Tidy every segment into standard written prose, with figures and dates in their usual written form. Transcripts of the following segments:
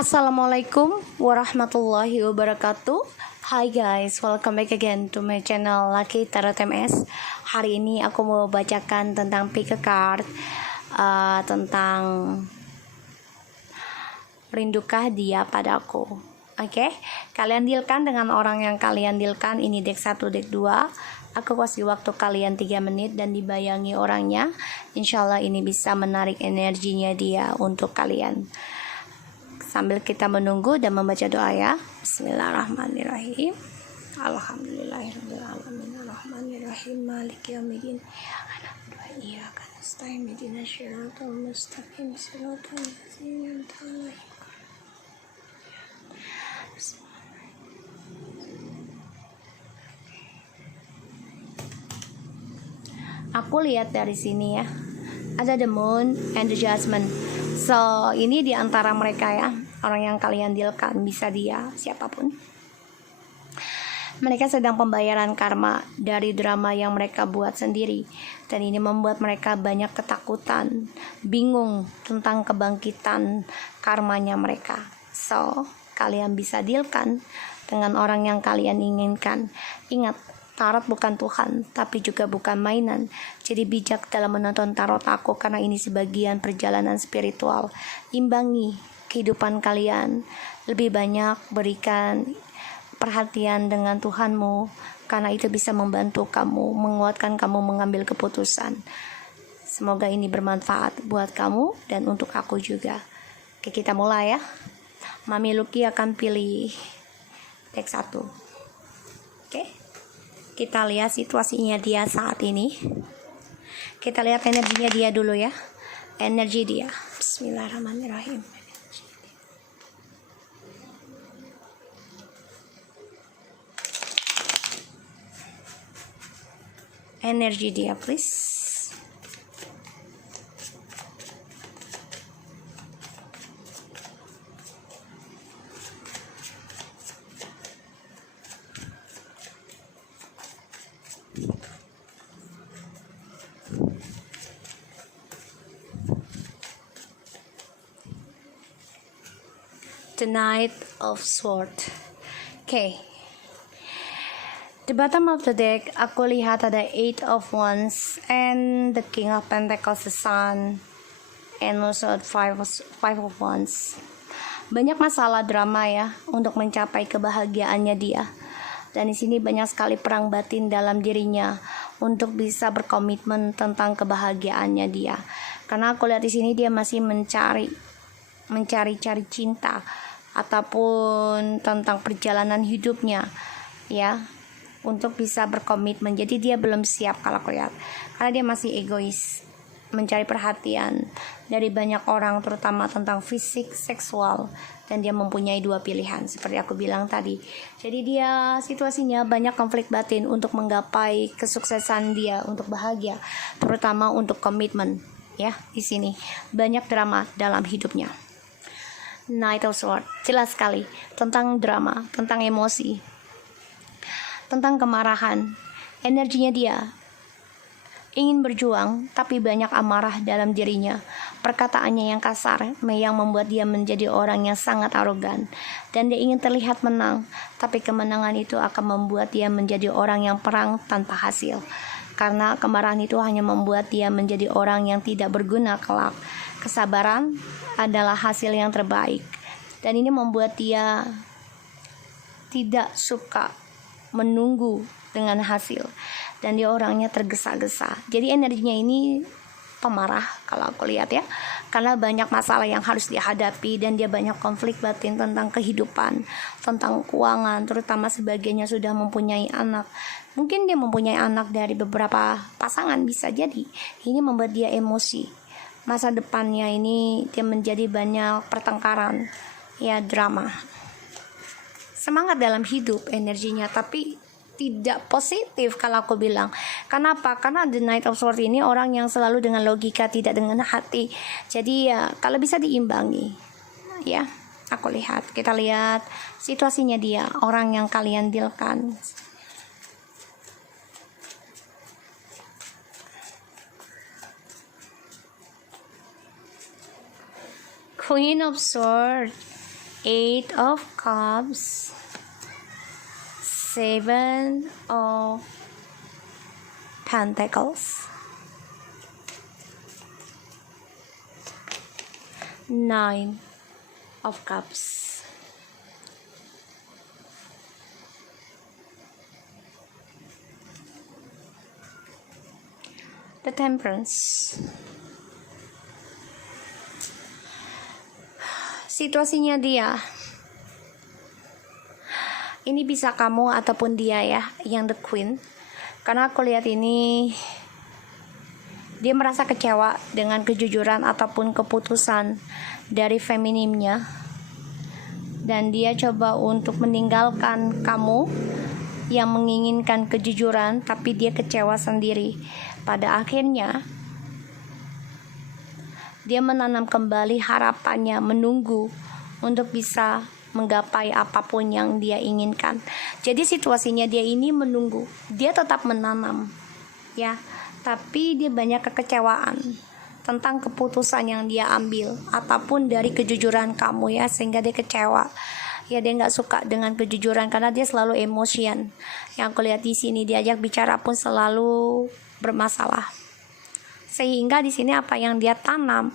Assalamualaikum warahmatullahi wabarakatuh. Hi guys, welcome back again to my channel Lucky Tarot MS. Hari ini aku mau bacakan tentang pick a card, tentang rindukah dia padaku. Oke, kalian dealkan dengan orang yang kalian dealkan. Ini deck 1, deck 2. Aku kasih waktu kalian 3 menit dan dibayangi orangnya. Insyaallah ini bisa menarik energinya dia untuk kalian. Sambil kita menunggu dan membaca doa ya. Bismillahirrahmanirrahim. Alhamdulillahirabbil alamin arrahmanirrahim maliki yaumiddin. Iyyaka nasta'in ihdinas siratal mustaqim siratal ladzina an'amta 'alaihim. Aku lihat dari sini ya. Ada the moon and the judgment. So, ini di antara mereka ya, orang yang kalian dealkan, bisa dia, siapapun. Mereka sedang pembayaran karma dari drama yang mereka buat sendiri. Dan ini membuat mereka banyak ketakutan, bingung tentang kebangkitan karmanya mereka. So, kalian bisa dealkan dengan orang yang kalian inginkan. Ingat, tarot bukan Tuhan, tapi juga bukan mainan. Jadi bijak dalam menonton tarot aku, karena ini sebagian perjalanan spiritual. Imbangi kehidupan kalian. Lebih banyak berikan perhatian dengan Tuhanmu, karena itu bisa membantu kamu, menguatkan kamu mengambil keputusan. Semoga ini bermanfaat buat kamu dan untuk aku juga. Oke, kita mulai ya. Mami Lucky akan pilih deck 1. Oke. Kita lihat situasinya dia saat ini. Kita lihat energinya dia dulu ya. Energi dia. Bismillahirrahmanirrahim. Energi dia please. The Knight of Swords. Okay. The bottom of the deck, aku lihat ada 8 of Wands and the King of Pentacles, the Sun, and also 5 of Wands. Banyak masalah drama ya untuk mencapai kebahagiaannya dia. Dan di sini banyak sekali perang batin dalam dirinya untuk bisa berkomitmen tentang kebahagiaannya dia. Karena aku lihat di sini dia masih mencari cinta ataupun tentang perjalanan hidupnya ya, untuk bisa berkomitmen. Jadi dia belum siap kalau aku lihat, karena dia masih egois, mencari perhatian dari banyak orang, terutama tentang fisik, seksual, dan dia mempunyai 2 pilihan seperti aku bilang tadi. Jadi dia situasinya banyak konflik batin untuk menggapai kesuksesan dia untuk bahagia, terutama untuk komitmen ya. Di sini banyak drama dalam hidupnya. Knight of Swords, jelas sekali tentang drama, tentang emosi, tentang kemarahan. Energinya dia ingin berjuang, tapi banyak amarah dalam dirinya. Perkataannya yang kasar, yang membuat dia menjadi orang yang sangat arogan. Dan dia ingin terlihat menang, tapi kemenangan itu akan membuat dia menjadi orang yang perang tanpa hasil. Karena kemarahan itu hanya membuat dia menjadi orang yang tidak berguna kelak. Kesabaran adalah hasil yang terbaik. Dan ini membuat dia tidak suka menunggu dengan hasil. Dan dia orangnya tergesa-gesa. Jadi energinya ini pemarah kalau aku lihat ya. Karena banyak masalah yang harus dihadapi. Dan dia banyak konflik batin tentang kehidupan, tentang keuangan. Terutama sebagiannya sudah mempunyai anak. Mungkin dia mempunyai anak dari beberapa pasangan, bisa jadi. Ini membuat dia emosi. Masa depannya ini dia menjadi banyak pertengkaran ya, drama. Semangat dalam hidup energinya, tapi tidak positif kalau aku bilang. Kenapa? Karena the Knight of Swords ini orang yang selalu dengan logika, tidak dengan hati. Jadi ya kalau bisa diimbangi ya. Aku lihat, kita lihat situasinya dia, orang yang kalian dealkan. Queen of Swords. Eight of Cups, Seven of Pentacles, Nine of Cups, the Temperance. Situasinya dia, ini bisa kamu ataupun dia ya, yang the Queen. Karena aku lihat ini dia merasa kecewa dengan kejujuran ataupun keputusan dari feminimnya, dan dia coba untuk meninggalkan kamu yang menginginkan kejujuran, tapi dia kecewa sendiri. Pada akhirnya dia menanam kembali harapannya, menunggu untuk bisa menggapai apapun yang dia inginkan. Jadi situasinya dia ini menunggu, dia tetap menanam ya, tapi dia banyak kekecewaan tentang keputusan yang dia ambil ataupun dari kejujuran kamu ya, sehingga dia kecewa ya. Dia nggak suka dengan kejujuran karena dia selalu emosian. Yang aku lihat di sini, diajak bicara pun selalu bermasalah, sehingga di sini apa yang dia tanam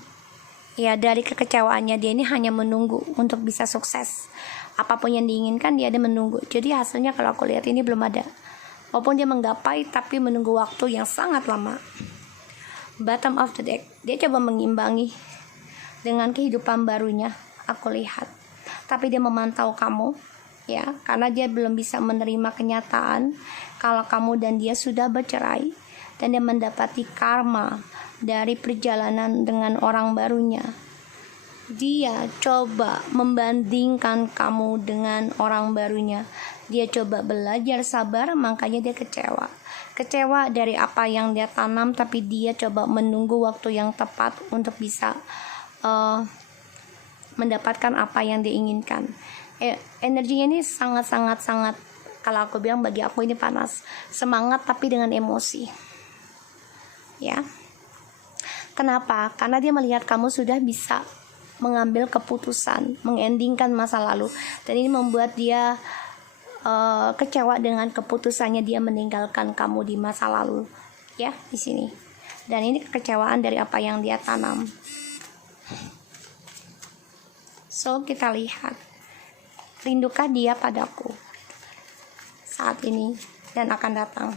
ya, dari kekecewaannya dia ini hanya menunggu untuk bisa sukses. Apapun yang diinginkan dia ada menunggu. Jadi hasilnya kalau aku lihat ini belum ada. Walaupun dia menggapai, tapi menunggu waktu yang sangat lama. Bottom of the deck, dia coba mengimbangi dengan kehidupan barunya, aku lihat. Tapi dia memantau kamu ya, karena dia belum bisa menerima kenyataan kalau kamu dan dia sudah bercerai, dan dia mendapati karma dari perjalanan dengan orang barunya. Dia coba membandingkan kamu dengan orang barunya. Dia coba belajar sabar, makanya dia kecewa. Kecewa dari apa yang dia tanam, tapi dia coba menunggu waktu yang tepat untuk bisa mendapatkan apa yang dia inginkan. Energinya ini sangat, kalau aku bilang, bagi aku ini panas. Semangat tapi dengan emosi ya. Kenapa? Karena dia melihat kamu sudah bisa mengambil keputusan, mengendingkan masa lalu, dan ini membuat dia kecewa dengan keputusannya dia meninggalkan kamu di masa lalu ya, di sini. Dan ini kekecewaan dari apa yang dia tanam. So kita lihat, rindukah dia padaku saat ini dan akan datang.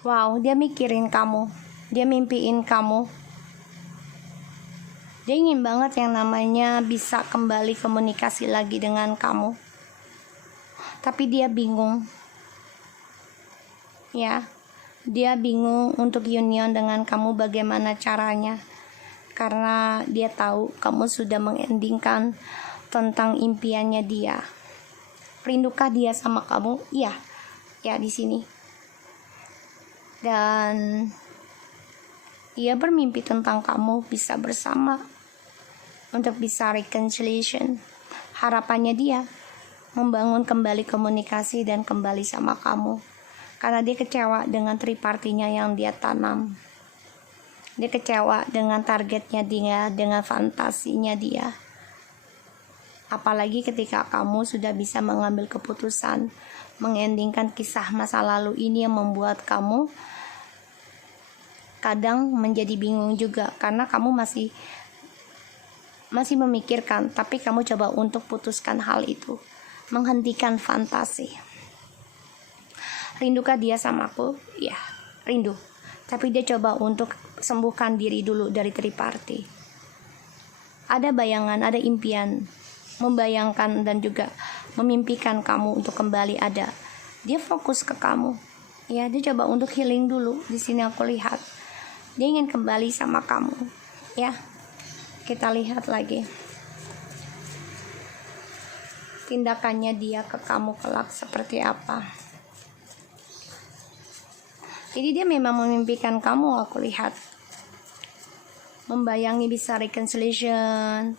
Wow, dia mikirin kamu, dia mimpiin kamu. Dia ingin banget yang namanya bisa kembali komunikasi lagi dengan kamu. Tapi dia bingung. Ya, dia bingung untuk union dengan kamu, bagaimana caranya. Karena dia tahu kamu sudah mengendingkan tentang impiannya dia. Rindukah dia sama kamu? Iya, ya di sini. Dan ia bermimpi tentang kamu bisa bersama untuk bisa reconciliation. Harapannya dia membangun kembali komunikasi dan kembali sama kamu, karena dia kecewa dengan tripartinya yang dia tanam. Dia kecewa dengan targetnya dia, dengan fantasinya dia. Apalagi ketika kamu sudah bisa mengambil keputusan mengendingkan kisah masa lalu ini, yang membuat kamu kadang menjadi bingung juga, karena kamu masih memikirkan, tapi kamu coba untuk putuskan hal itu, menghentikan fantasi. Rindukah dia sama aku? Ya, rindu. Tapi dia coba untuk sembuhkan diri dulu dari triparti. Ada bayangan, ada impian, membayangkan dan juga memimpikan kamu untuk kembali ada. Dia fokus ke kamu. Ya, dia coba untuk healing dulu. Di sini aku lihat dia ingin kembali sama kamu. Ya, kita lihat lagi tindakannya dia ke kamu kelak seperti apa. Jadi dia memang memimpikan kamu, aku lihat. membayangi bisa reconciliation,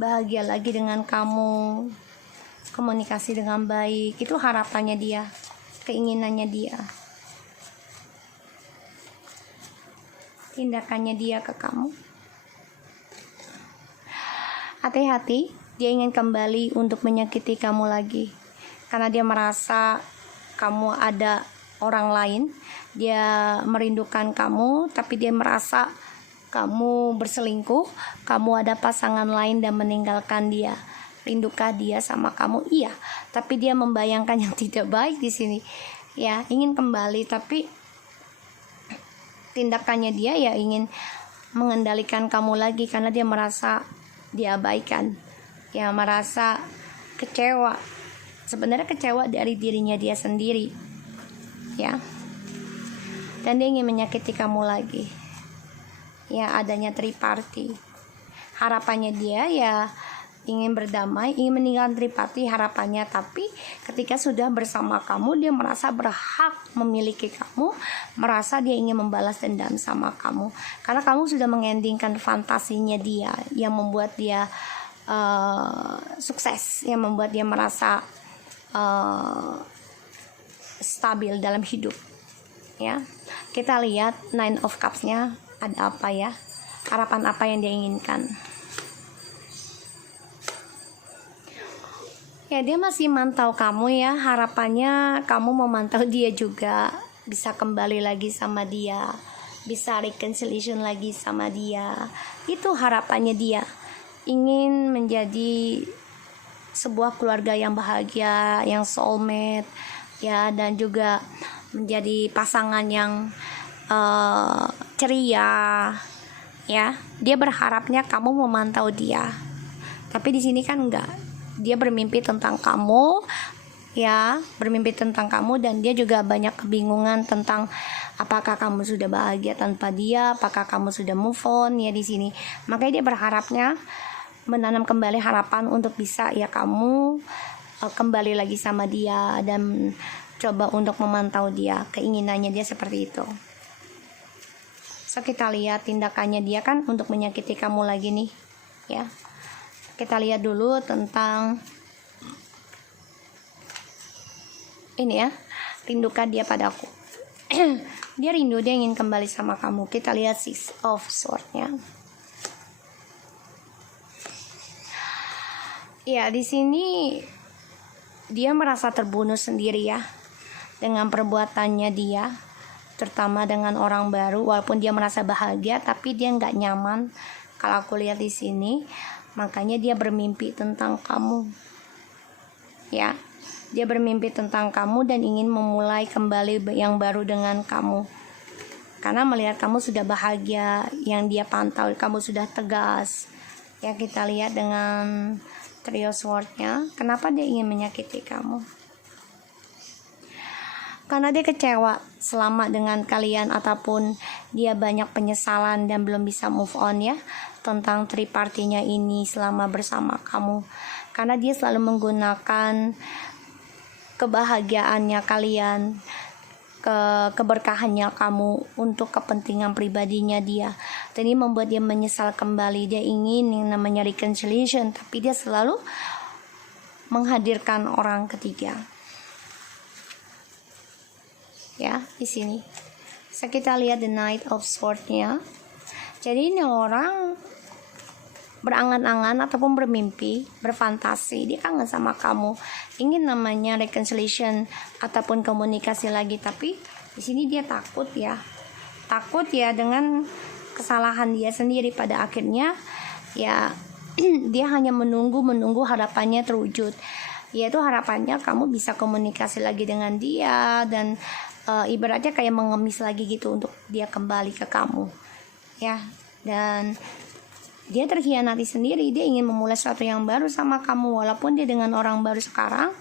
bahagia lagi dengan kamu, komunikasi dengan baik. Itu harapannya dia, keinginannya dia, tindakannya dia ke kamu. Hati-hati, dia ingin kembali untuk menyakiti kamu lagi karena dia merasa kamu ada orang lain. Dia merindukan kamu, tapi dia merasa kamu berselingkuh, kamu ada pasangan lain dan meninggalkan dia. Rindukah dia sama kamu? Iya, tapi dia membayangkan yang tidak baik di sini. Ya, ingin kembali, tapi tindakannya dia ya ingin mengendalikan kamu lagi karena dia merasa diabaikan, ya merasa kecewa. Sebenarnya kecewa dari dirinya dia sendiri, ya. Dan dia ingin menyakiti kamu lagi. Ya, adanya triparty. Harapannya dia ya ingin berdamai, ingin meninggalkan triparty harapannya, tapi ketika sudah bersama kamu dia merasa berhak memiliki kamu, merasa dia ingin membalas dendam sama kamu karena kamu sudah mengendingkan fantasinya dia yang membuat dia sukses, yang membuat dia merasa stabil dalam hidup. Ya, kita lihat Nine of Cups-nya ada apa ya, harapan apa yang dia inginkan. Ya, dia masih mantau kamu ya, harapannya kamu memantau dia juga, bisa kembali lagi sama dia, bisa reconciliation lagi sama dia. Itu harapannya dia, ingin menjadi sebuah keluarga yang bahagia, yang soulmate ya, dan juga menjadi pasangan yang ceria ya. Dia berharapnya kamu memantau dia, tapi di sini kan enggak. Dia bermimpi tentang kamu ya, bermimpi tentang kamu, dan dia juga banyak kebingungan tentang apakah kamu sudah bahagia tanpa dia, apakah kamu sudah move on ya di sini. Makanya dia berharapnya menanam kembali harapan untuk bisa ya kamu kembali lagi sama dia dan coba untuk memantau dia, keinginannya dia seperti itu. So kita lihat tindakannya dia kan untuk menyakiti kamu lagi nih ya. Kita lihat dulu tentang ini ya, rindukan dia padaku. Dia rindu, dia ingin kembali sama kamu. Kita lihat Six of Swords-nya. Ya, di sini dia merasa terbunuh sendiri ya dengan perbuatannya dia, terutama dengan orang baru. Walaupun dia merasa bahagia, tapi dia nggak nyaman. Kalau aku lihat di sini, makanya dia bermimpi tentang kamu. Ya, dia bermimpi tentang kamu dan ingin memulai kembali yang baru dengan kamu. Karena melihat kamu sudah bahagia, yang dia pantau kamu sudah tegas. Ya, kita lihat dengan Trio Sword-nya, kenapa dia ingin menyakiti kamu? Karena dia kecewa selama dengan kalian, ataupun dia banyak penyesalan dan belum bisa move on ya tentang tripartinya ini selama bersama kamu. Karena dia selalu menggunakan kebahagiaannya kalian, keberkahannya kamu untuk kepentingan pribadinya dia. Dan ini membuat dia menyesal kembali. Dia ingin yang namanya reconciliation, tapi dia selalu menghadirkan orang ketiga. Ya, di sini. So, kita lihat the Knight of Swords-nya. Jadi ini orang berangan-angan ataupun bermimpi, berfantasi, dia kangen sama kamu, ingin namanya reconciliation ataupun komunikasi lagi, tapi di sini dia takut ya dengan kesalahan dia sendiri. Pada akhirnya ya dia hanya menunggu harapannya terwujud, yaitu harapannya kamu bisa komunikasi lagi dengan dia dan ibaratnya kayak mengemis lagi gitu untuk dia kembali ke kamu ya. Dan dia terkhianati sendiri, dia ingin memulai sesuatu yang baru sama kamu, walaupun dia dengan orang baru sekarang,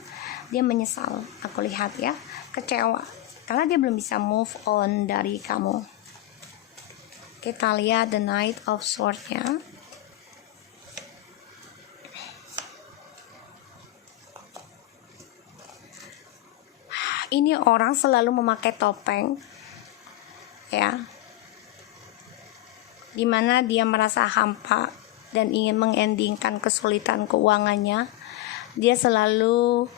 dia menyesal. Aku lihat ya, kecewa karena dia belum bisa move on dari kamu. Kita lihat the Knight of Swords-nya. Ini orang selalu memakai topeng ya, dimana dia merasa hampa dan ingin mengendingkan kesulitan keuangannya. Dia selalu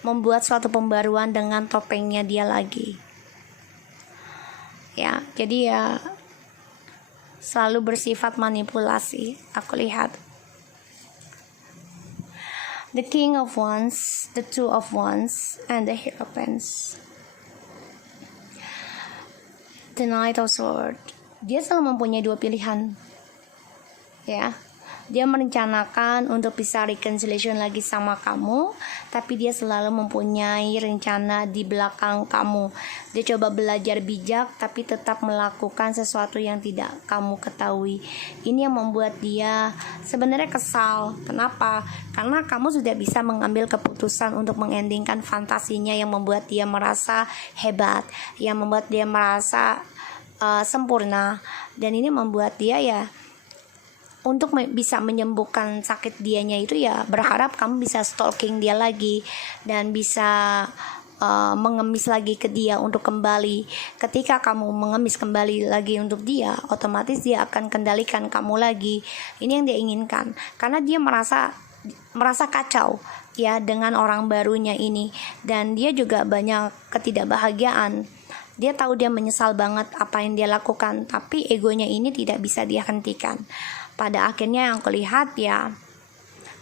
membuat suatu pembaruan dengan topengnya dia lagi. Ya, jadi ya selalu bersifat manipulasi, aku lihat. The King of Wands, the Two of Wands, and the Hierophant. The Knight of Swords. Dia selalu mempunyai dua pilihan. Ya. Dia merencanakan untuk bisa reconciliation lagi sama kamu, tapi dia selalu mempunyai rencana di belakang kamu. Dia coba belajar bijak, tapi tetap melakukan sesuatu yang tidak kamu ketahui. Ini yang membuat dia sebenarnya kesal. Kenapa? Karena kamu sudah bisa mengambil keputusan untuk mengendingkan fantasinya yang membuat dia merasa hebat, yang membuat dia merasa sempurna, dan ini membuat dia ya untuk bisa menyembuhkan sakit dianya itu ya berharap kamu bisa stalking dia lagi dan bisa mengemis lagi ke dia untuk kembali. Ketika kamu mengemis kembali lagi untuk dia, otomatis dia akan kendalikan kamu lagi. Ini yang dia inginkan karena dia merasa kacau ya dengan orang barunya ini, dan dia juga banyak ketidakbahagiaan. Dia tahu dia menyesal banget apa yang dia lakukan, tapi egonya ini tidak bisa dia hentikan. Pada akhirnya yang kulihat ya,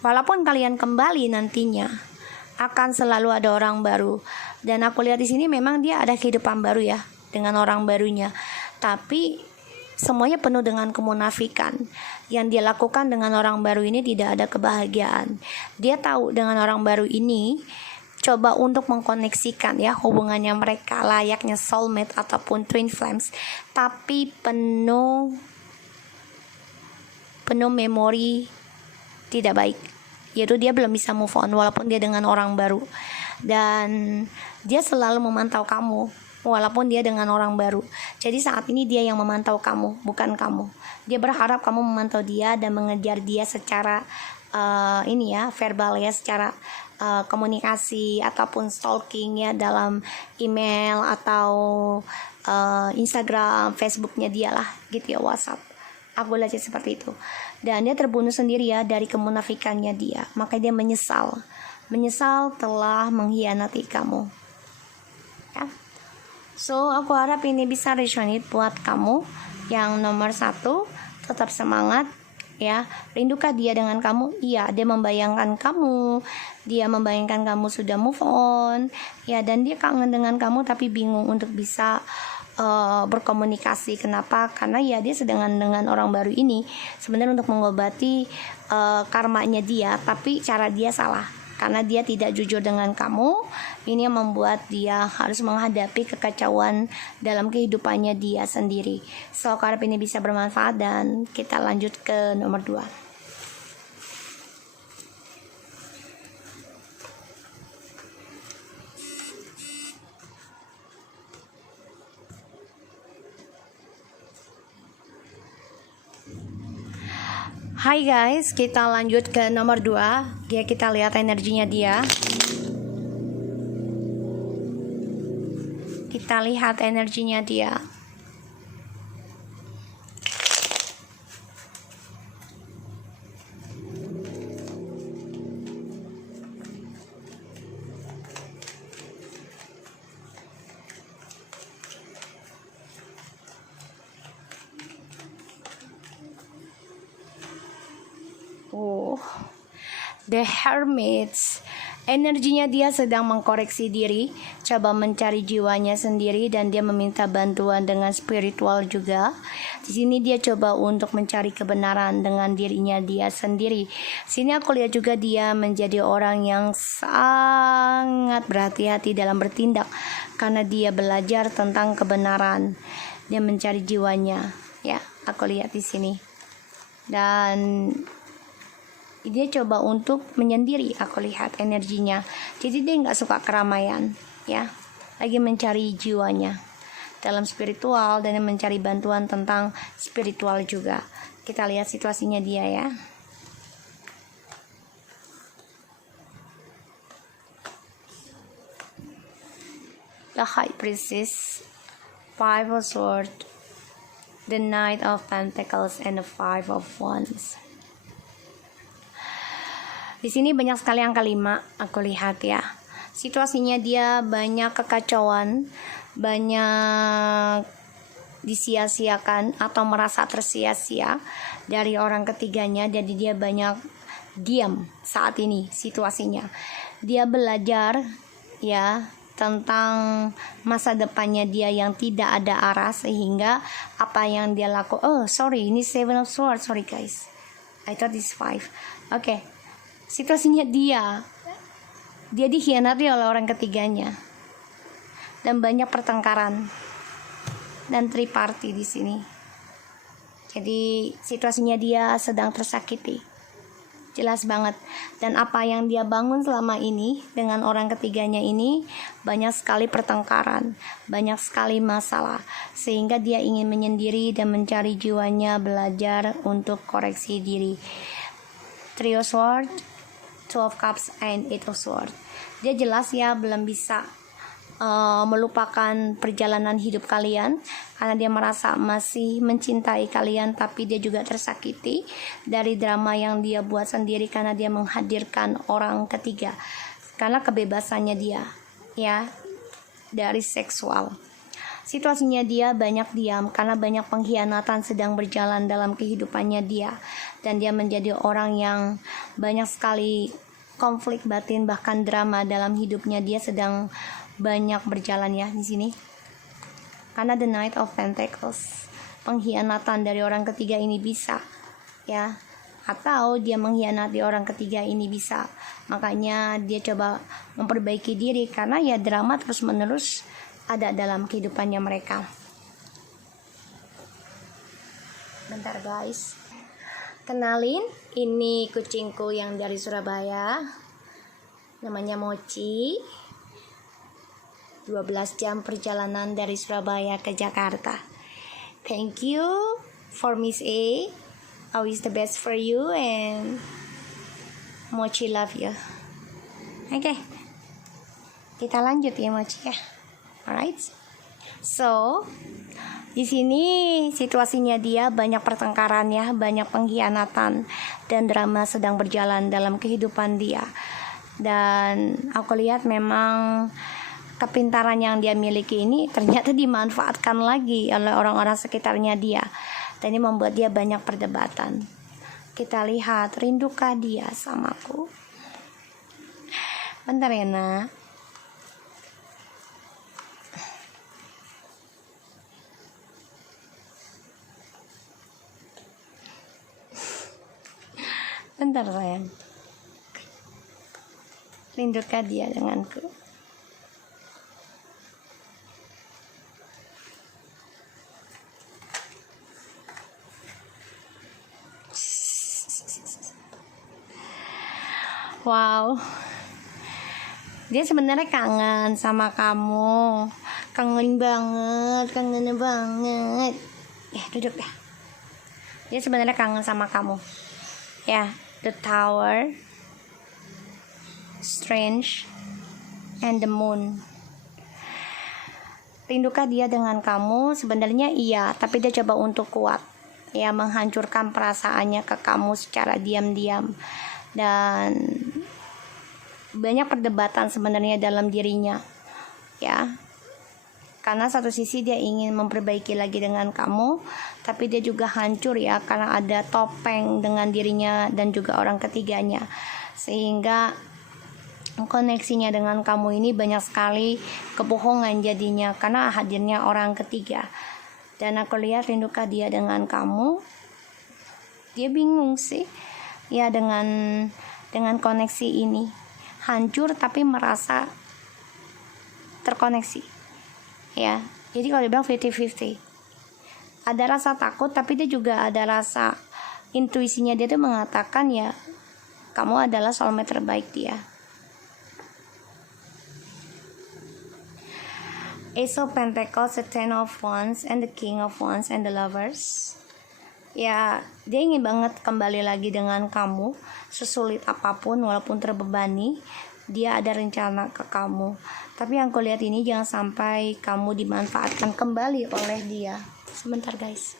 walaupun kalian kembali nantinya, akan selalu ada orang baru. Dan aku lihat di sini memang dia ada kehidupan baru ya dengan orang barunya. Tapi semuanya penuh dengan kemunafikan. Yang dia lakukan dengan orang baru ini tidak ada kebahagiaan. Dia tahu dengan orang baru ini coba untuk mengkoneksikan ya hubungannya mereka layaknya soulmate ataupun twin flames, tapi penuh memori tidak baik, yaitu dia belum bisa move on walaupun dia dengan orang baru, dan dia selalu memantau kamu walaupun dia dengan orang baru. Jadi saat ini dia yang memantau kamu, bukan kamu. Dia berharap kamu memantau dia dan mengejar dia secara verbal ya, secara komunikasi ataupun stalking ya dalam email atau Instagram, Facebooknya dia lah gitu ya, WhatsApp. Aku lihat seperti itu. Dan dia terbunuh sendiri ya dari kemunafikannya dia. Makanya dia menyesal telah mengkhianati kamu ya. So aku harap ini bisa resonate buat kamu. Yang nomor 1, tetap semangat ya. Rindukah dia dengan kamu? Iya, dia membayangkan kamu. Dia membayangkan kamu sudah move on ya, dan dia kangen dengan kamu tapi bingung untuk bisa berkomunikasi. Kenapa? Karena ya dia sedang dengan orang baru ini sebenarnya untuk mengobati karmanya dia, tapi cara dia salah karena dia tidak jujur dengan kamu. Ini yang membuat dia harus menghadapi kekacauan dalam kehidupannya dia sendiri. So harap ini bisa bermanfaat dan kita lanjut ke nomor 2. Hai guys, kita lanjut ke nomor 2. Kita lihat energinya dia. Kita lihat energinya dia. The Hermit. Energinya dia sedang mengkoreksi diri, coba mencari jiwanya sendiri, dan dia meminta bantuan dengan spiritual juga. Di sini dia coba untuk mencari kebenaran dengan dirinya dia sendiri. Sini aku lihat juga dia menjadi orang yang sangat berhati-hati dalam bertindak karena dia belajar tentang kebenaran. Dia mencari jiwanya, ya, aku lihat di sini. Dan dia coba untuk menyendiri, aku lihat energinya. Jadi dia nggak suka keramaian ya, lagi mencari jiwanya dalam spiritual dan mencari bantuan tentang spiritual juga. Kita lihat situasinya dia ya. The High Priestess, Five of Swords, the Knight of Pentacles and the Five of Wands. Di sini banyak sekali angka 5 aku lihat ya. Situasinya dia banyak kekacauan, banyak disia-siakan atau merasa tersia-sia dari orang ketiganya. Jadi dia banyak diam saat ini situasinya. Dia belajar ya tentang masa depannya dia yang tidak ada arah, sehingga apa yang dia lakukan, ini Seven of Swords, sorry guys, I thought it's 5. Oke. Situasinya dia dikhianati oleh orang ketiganya dan banyak pertengkaran dan triparty di sini. Jadi situasinya dia sedang tersakiti, jelas banget. Dan apa yang dia bangun selama ini dengan orang ketiganya ini, banyak sekali pertengkaran, banyak sekali masalah, sehingga dia ingin menyendiri dan mencari jiwanya, belajar untuk koreksi diri. Three of Swords, Two of Cups, and Eight of Swords. Dia jelas ya belum bisa melupakan perjalanan hidup kalian, karena dia merasa masih mencintai kalian, tapi dia juga tersakiti dari drama yang dia buat sendiri karena dia menghadirkan orang ketiga, karena kebebasannya dia ya dari seksual. Situasinya dia banyak diam karena banyak pengkhianatan sedang berjalan dalam kehidupannya dia, dan dia menjadi orang yang banyak sekali konflik batin, bahkan drama dalam hidupnya dia sedang banyak berjalan ya di sini. Karena the Knight of Pentacles, pengkhianatan dari orang ketiga ini bisa ya, atau dia mengkhianati orang ketiga ini bisa. Makanya dia coba memperbaiki diri karena ya drama terus menerus ada dalam kehidupannya mereka. Bentar guys, kenalin, ini kucingku yang dari Surabaya, namanya Mochi. 12 jam perjalanan dari Surabaya ke Jakarta. Thank you for Miss A. I wish the best for you, and Mochi love you. Oke, kita lanjut ya Mochi ya. Alright. So, di sini situasinya dia banyak pertengkaran ya, banyak pengkhianatan dan drama sedang berjalan dalam kehidupan dia. Dan aku lihat memang kepintaran yang dia miliki ini ternyata dimanfaatkan lagi oleh orang-orang sekitarnya dia, dan ini membuat dia banyak perdebatan. Kita lihat, rindukah dia samaku? Bentar ya nak. Bentar sayang. Rindukah dia denganku? Wow, dia sebenarnya kangen sama kamu, kangen banget. Ya duduk ya. Dia sebenarnya kangen sama kamu. Ya, the Tower, Strange, and the Moon. Rindukah dia dengan kamu? Sebenarnya iya, tapi dia coba untuk kuat, ya, menghancurkan perasaannya ke kamu secara diam-diam. Dan banyak perdebatan sebenarnya dalam dirinya ya, karena satu sisi dia ingin memperbaiki lagi dengan kamu, tapi dia juga hancur ya karena ada topeng dengan dirinya dan juga orang ketiganya, sehingga koneksinya dengan kamu ini banyak sekali kebohongan jadinya karena hadirnya orang ketiga. Dan aku lihat, rindukah dia dengan kamu? Dia bingung sih ya dengan koneksi ini, hancur tapi merasa terkoneksi ya. Jadi kalau dibilang 50-50, ada rasa takut tapi dia juga ada rasa intuisinya dia tuh mengatakan ya kamu adalah soulmate terbaik dia. Ace of Pentacles, the Ten of Wands, and the King of Wands, and the Lovers. Ya, dia ingin banget kembali lagi dengan kamu, sesulit apapun walaupun terbebani, dia ada rencana ke kamu. Tapi yang aku lihat ini jangan sampai kamu dimanfaatkan kembali oleh dia. Sebentar guys.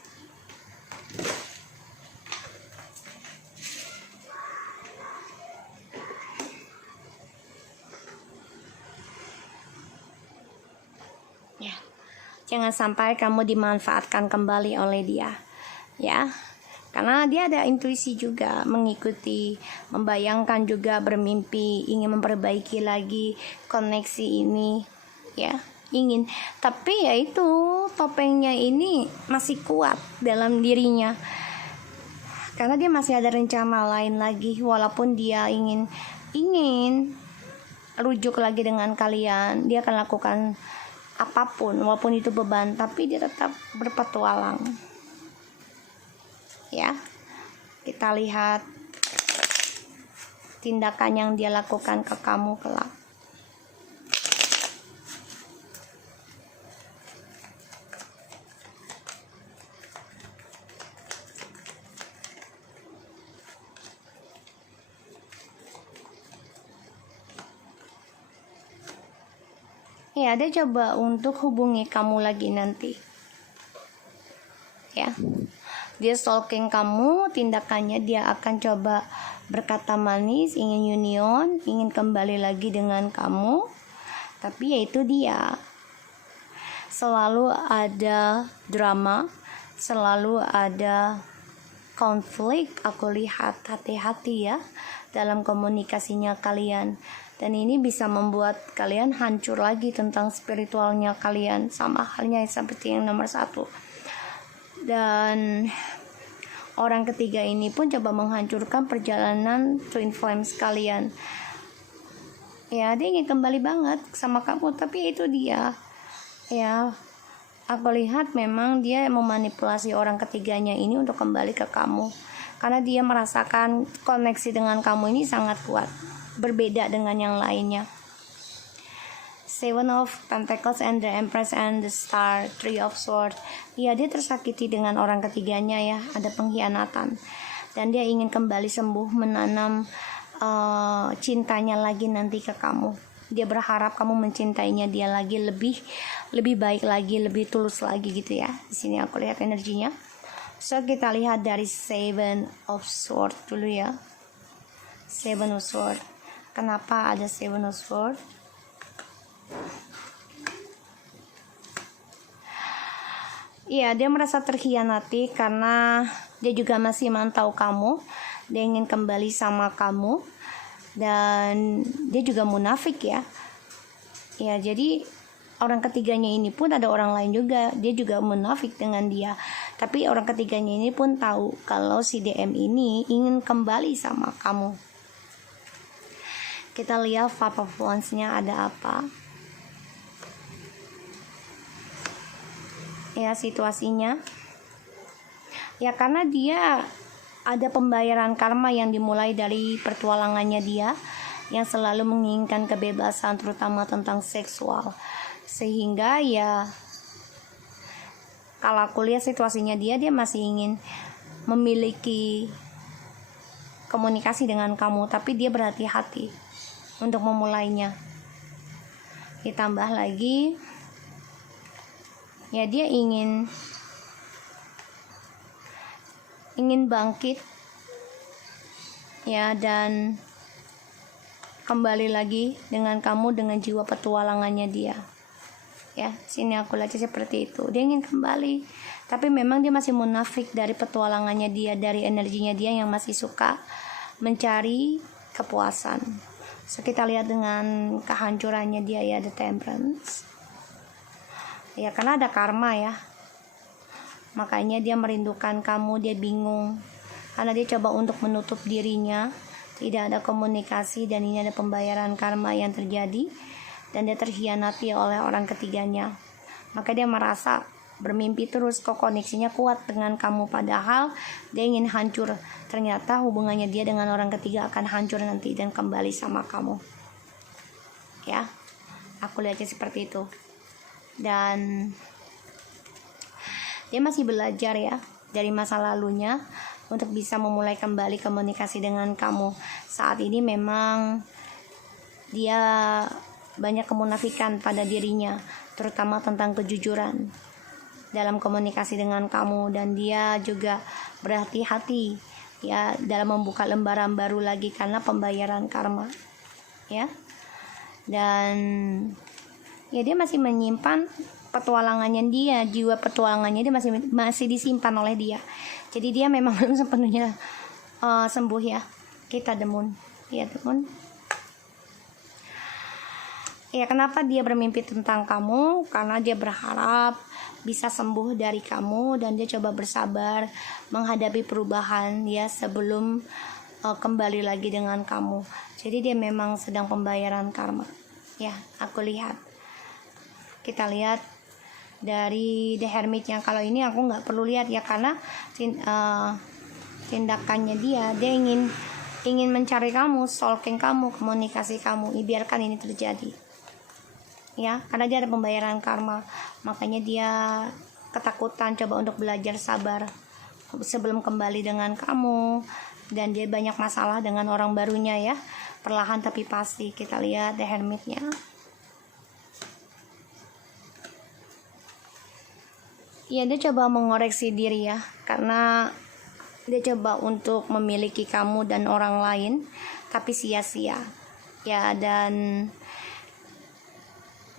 Jangan sampai kamu dimanfaatkan kembali oleh dia, ya. Karena dia ada intuisi juga, mengikuti, membayangkan juga, bermimpi, ingin memperbaiki lagi koneksi ini, ya. Ingin, tapi ya itu topengnya ini masih kuat dalam dirinya. Karena dia masih ada rencana lain lagi, walaupun dia ingin rujuk lagi dengan kalian, dia akan lakukan apapun walaupun itu beban, tapi dia tetap berpetualang. Ya, kita lihat tindakan yang dia lakukan ke kamu kelak. Ya, dia coba untuk hubungi kamu lagi nanti. Ya, dia stalking kamu, tindakannya dia akan coba berkata manis, ingin union, ingin kembali lagi dengan kamu. Tapi yaitu dia selalu ada drama, selalu ada konflik. Aku lihat, hati-hati ya dalam komunikasinya kalian. Dan ini bisa membuat kalian hancur lagi tentang spiritualnya kalian, sama halnya seperti yang nomor 1. Dan orang ketiga ini pun coba menghancurkan perjalanan twin flames kalian. Ya, dia ingin kembali banget sama kamu, tapi itu dia. Ya, aku lihat memang dia memanipulasi orang ketiganya ini untuk kembali ke kamu. Karena dia merasakan koneksi dengan kamu ini sangat kuat, berbeda dengan yang lainnya. Seven of Pentacles and the Empress and the Star, Three of Swords. Ya, dia tersakiti dengan orang ketiganya ya, ada pengkhianatan. Dan dia ingin kembali sembuh, menanam cintanya lagi nanti ke kamu. Dia berharap kamu mencintainya dia lagi, lebih baik lagi, lebih tulus lagi gitu ya. Di sini aku lihat energinya. So kita lihat dari Seven of Swords dulu ya. Seven of Swords. Kenapa ada Seven of Swords? Iya, dia merasa terkhianati karena dia juga masih mantau kamu. Dia ingin kembali sama kamu. Dan dia juga munafik ya. Ya, jadi orang ketiganya ini pun ada orang lain juga. Dia juga munafik dengan dia. Tapi orang ketiganya ini pun tahu kalau si DM ini ingin kembali sama kamu. Kita lihat Five of Wands-nya ada apa. Ya, situasinya. Ya, karena dia ada pembayaran karma yang dimulai dari pertualangannya dia yang selalu menginginkan kebebasan, terutama tentang seksual. Sehingga ya, kalau aku lihat situasinya dia masih ingin memiliki komunikasi dengan kamu, tapi dia berhati-hati untuk memulainya. Ditambah lagi, ya dia ingin bangkit ya, dan kembali lagi dengan kamu dengan jiwa petualangannya dia. Ya, sini aku lihat seperti itu. Dia ingin kembali, tapi memang dia masih munafik dari petualangannya dia, dari energinya dia yang masih suka mencari kepuasan. So kita lihat dengan kehancurannya dia ya, The Temperance. Ya, karena ada karma ya. Makanya dia merindukan kamu, dia bingung. Karena dia coba untuk menutup dirinya, tidak ada komunikasi, dan ini ada pembayaran karma yang terjadi. Dan dia terkhianati oleh orang ketiganya. Maka dia merasa bermimpi terus, kok koneksinya kuat dengan kamu, padahal dia ingin hancur. Ternyata hubungannya dia dengan orang ketiga akan hancur nanti dan kembali sama kamu. Ya, aku lihatnya seperti itu. Dan dia masih belajar ya dari masa lalunya untuk bisa memulai kembali komunikasi dengan kamu. Saat ini memang dia banyak kemunafikan pada dirinya, terutama tentang kejujuran dalam komunikasi dengan kamu, dan dia juga berhati-hati ya dalam membuka lembaran baru lagi karena pembayaran karma ya. Dan ya dia masih menyimpan petualangannya dia, jiwa petualangannya dia masih disimpan oleh dia. Jadi dia memang belum sepenuhnya sembuh ya. Kita demun, ya teman. Ya, kenapa dia bermimpi tentang kamu? Karena dia berharap bisa sembuh dari kamu, dan dia coba bersabar menghadapi perubahan ya sebelum kembali lagi dengan kamu. Jadi dia memang sedang pembayaran karma. Ya, aku lihat. Kita lihat dari The Hermit-nya. Kalau ini aku nggak perlu lihat ya, karena tindakannya dia ingin mencari kamu, stalking kamu, komunikasi kamu. Biarkan ini terjadi. Ya, karena dia ada pembayaran karma, makanya dia ketakutan, coba untuk belajar sabar sebelum kembali dengan kamu, dan dia banyak masalah dengan orang barunya ya, perlahan tapi pasti. Kita lihat The Hermit-nya. Ya, dia coba mengoreksi diri ya, karena dia coba untuk memiliki kamu dan orang lain tapi sia-sia ya, dan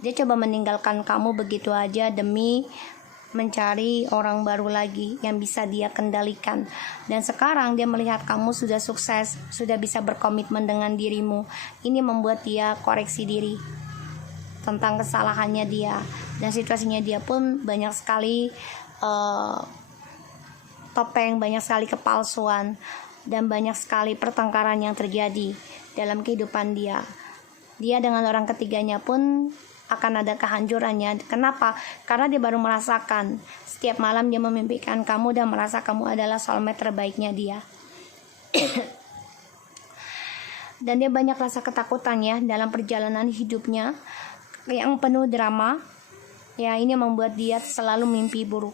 dia coba meninggalkan kamu begitu aja demi mencari orang baru lagi yang bisa dia kendalikan. Dan sekarang dia melihat kamu sudah sukses, sudah bisa berkomitmen dengan dirimu. Ini membuat dia koreksi diri tentang kesalahannya dia, dan situasinya dia pun banyak sekali topeng, banyak sekali kepalsuan, dan banyak sekali pertengkaran yang terjadi dalam kehidupan dia. Dia dengan orang ketiganya pun akan ada kehancurannya. Kenapa? Karena dia baru merasakan. Setiap malam dia memimpikan kamu dan merasa kamu adalah soulmate terbaiknya dia. Dan dia banyak rasa ketakutan ya dalam perjalanan hidupnya yang penuh drama. Ya, ini membuat dia selalu mimpi buruk.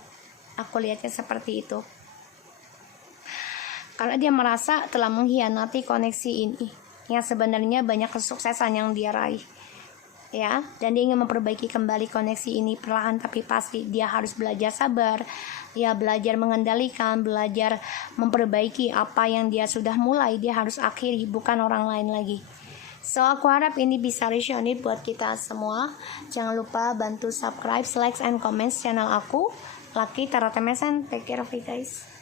Aku lihatnya seperti itu. Karena dia merasa telah mengkhianati koneksi ini, yang sebenarnya banyak kesuksesan yang dia raih. Ya, dan dia ingin memperbaiki kembali koneksi ini perlahan tapi pasti. Dia harus belajar sabar, ya, belajar mengendalikan, belajar memperbaiki apa yang dia sudah mulai. Dia harus akhiri, bukan orang lain lagi. So, aku harap ini bisa resonate buat kita semua. Jangan lupa bantu subscribe, like, and comment channel aku, Lucky Tarot MSN. Take care of you guys.